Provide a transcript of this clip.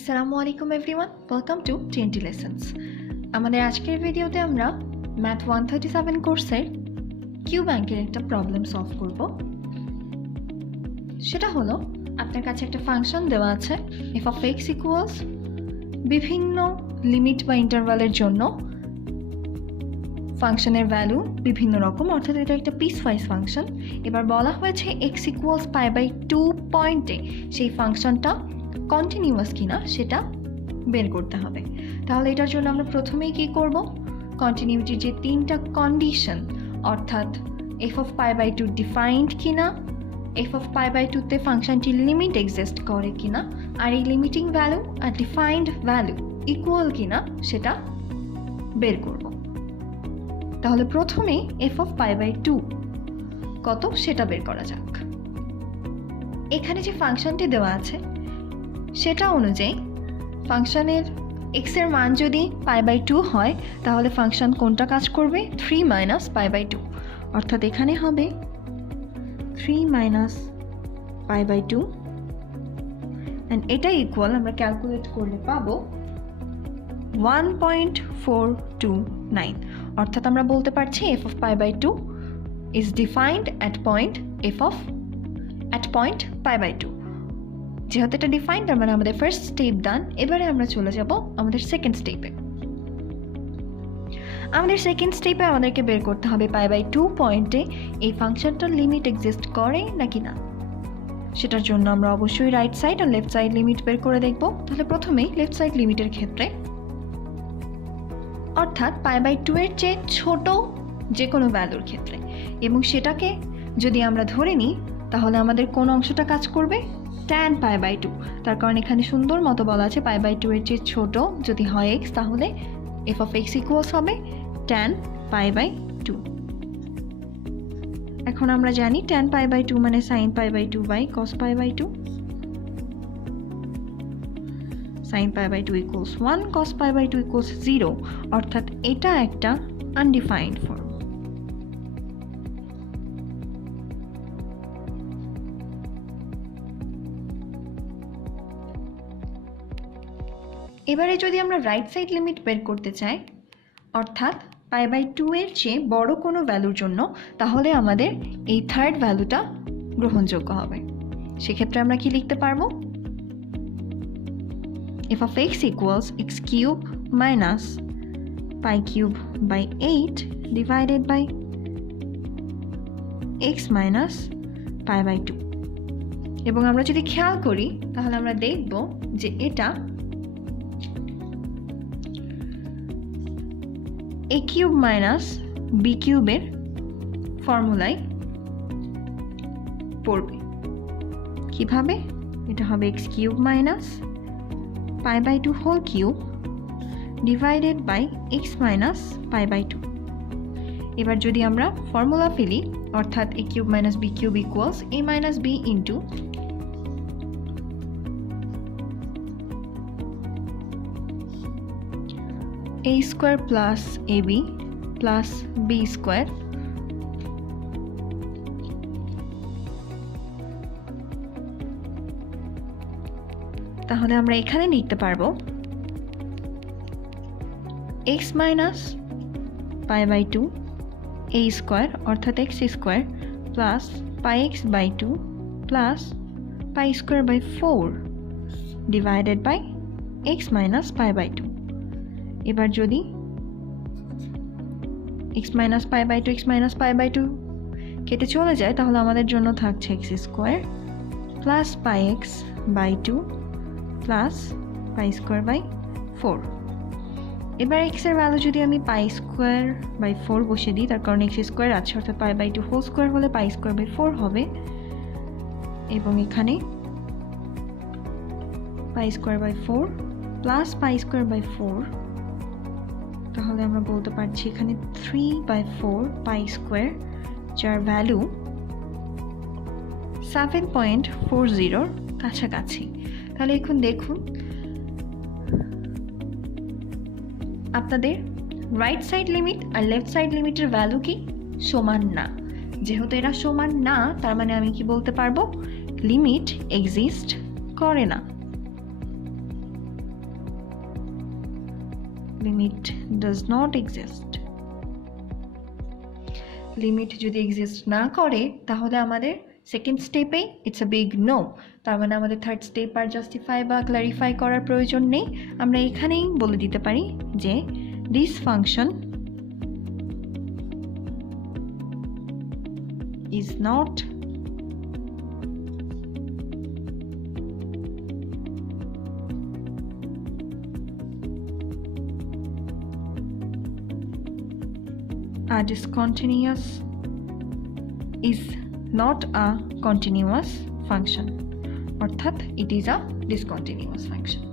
আসসালামু আলাইকুম everyone, welcome to TNT-Lessons। আমাদের আজকের ভিডিওতে আমরা ম্যাথ 137 কোর্সের কিউ ব্যাংকের একটা প্রবলেম সলভ করব। সেটা হলো, আপনার কাছে একটা ফাংশন দেওয়া আছে f of x ইকুয়ালস বিভিন্ন লিমিট বা ইন্টারভালের জন্য ফাংশনের ভ্যালু বিভিন্ন রকম, অর্থাৎ এটা একটা পিসওয়াইজ ফাংশন। এবার বলা হয়েছে x ইকুয়ালস π/2 পয়েন্টে সেই ফাংশনটা কন্টিনিউয়াস কিনা সেটা বের করতে হবে। তাহলে এটার জন্য আমরা প্রথমেই কি করব, কন্টিনিউটির যে তিনটা কন্ডিশন, অর্থাৎ f of π/2 ডিফাইন্ড কিনা, f of π/2 তে ফাংশনটির লিমিট এক্সিস্ট করে কিনা, আর এই লিমিটিং ভ্যালু আর ডিফাইন্ড ভ্যালু ইকুয়াল কিনা সেটা বের করব। তাহলে প্রথমে f of π/2 কত সেটা বের করা যাক। এখানে যে ফাংশনটি দেওয়া আছে সেটা অনুযায়ী ফাংশনের x এর মান যদি π/2 হয় তাহলে ফাংশন কোনটা কাজ করবে, 3 - π/2, অর্থাৎ এখানে হবে 3 - π/2 অ্যান্ড এটা ইকুয়াল আমরা ক্যালকুলেট করলে পাবো 1.429, অর্থাৎ আমরা বলতে পারছি f of π/2 is defined at point π/2। যেহেতু এটা ডিফাইন্ড, তার মানে আমাদের ফার্স্ট স্টেপ ডান। এবারে আমরা চলে যাব আমাদের সেকেন্ড স্টেপে। আমাদের সেকেন্ড স্টেপে আমাদেরকে বের করতে হবে π/2 পয়েন্টে এই ফাংশনটার লিমিট এক্সিস্ট করে নাকি না। সেটার জন্য আমরা অবশ্যই রাইট সাইড আর লেফট সাইড লিমিট বের করে দেখব। তাহলে প্রথমেই লেফট সাইড লিমিটের ক্ষেত্রে, অর্থাৎ π/2 এর চেয়ে ছোট যে কোনো ভ্যালুর ক্ষেত্রে, এবং সেটাকে যদি আমরা ধরে নিই তাহলে আমাদের কোন অংশটা কাজ করবে, tan π/2। তার কারণ এখানে সুন্দর মতো বলা আছে π/2 এর চেয়ে ছোট যদি হয় x, তাহলে f of x ইকুয়ালস হবে tan π/2। এখন আমরা জানি tan π/2 মানে sin π/2 by cos π/2। sin π/2 equals 1, cos π/2 equals 0, অর্থাৎ এটা একটা আনডিফাইন্ড ফর্ম। এবারে যদি আমরা রাইট সাইড লিমিট বের করতে চাই, অর্থাৎ π/2 এর চেয়ে বড় কোনো ভ্যালুর জন্য, তাহলে আমাদের এই থার্ড ভ্যালুটা গ্রহণযোগ্য হবে। সেক্ষেত্রে আমরা কি লিখতে পারবো, f of x equals x³ minus π³ by 8 divided by x minus π/2। এবং আমরা যদি খেয়াল করি তাহলে আমরা দেখব যে এটা a³ মাইনাস b³ এর ফর্মুলায় পড়বে। কিভাবে? এটা হবে x³ minus π/2 whole cube divided by x minus π/2। এবার যদি আমরা ফর্মুলা ফেলি, অর্থাৎ a³ minus b³ equals a minus b into a square plus ab plus b square তাহলে আমরা এখানে লিখতে পারবো x মাইনাস π/2 a স্কোয়ার, অর্থাৎ x square plus πx/2 plus π²/4 divided by x minus π/2। এবার যদি x মাইনাস π/2 x মাইনাস π/2 কেটে চলে যায় তাহলে আমাদের জন্য থাকছে x square plus πx/2 plus π²/4। এবার x এর ভ্যালু যদি আমি π²/4 বসে দিই, তার কারণ x স্কোয়ার আছে, অর্থাৎ π/2 হোল স্কোয়ার হলে π²/4 হবে, এবং এখানে π²/4 প্লাস π²/4, তাহলে আমরা বলতে পারছি এখানে 3/4 π², যার ভ্যালু 7.40 কাছাকাছি। তাহলে এখন দেখুন আপনাদের রাইট সাইড লিমিট আর লেফট সাইড লিমিটের ভ্যালু কি সমান না। যেহেতু এরা সমান না, তার মানে আমি কি বলতে পারবো, লিমিট এক্সিস্ট করে না। limit does not exist. Limit যদি এক্সিস্ট না করে তাহলে আমাদের সেকেন্ড স্টেপে ইটস আ বিগ নো। তার মানে আমাদের থার্ড স্টেপ আর জাস্টিফাই বা ক্ল্যারিফাই করার প্রয়োজন নেই। আমরা এখানেই বলে দিতে পারি যে this function is not a discontinuous is not a continuous function, অর্থাৎ it is a discontinuous function.